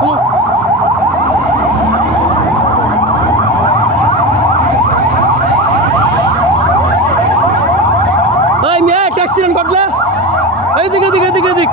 ভাই মেয়ে ট্যাক্সিডেন্ট ঘটলে এদিক এদিক এদিক এদিক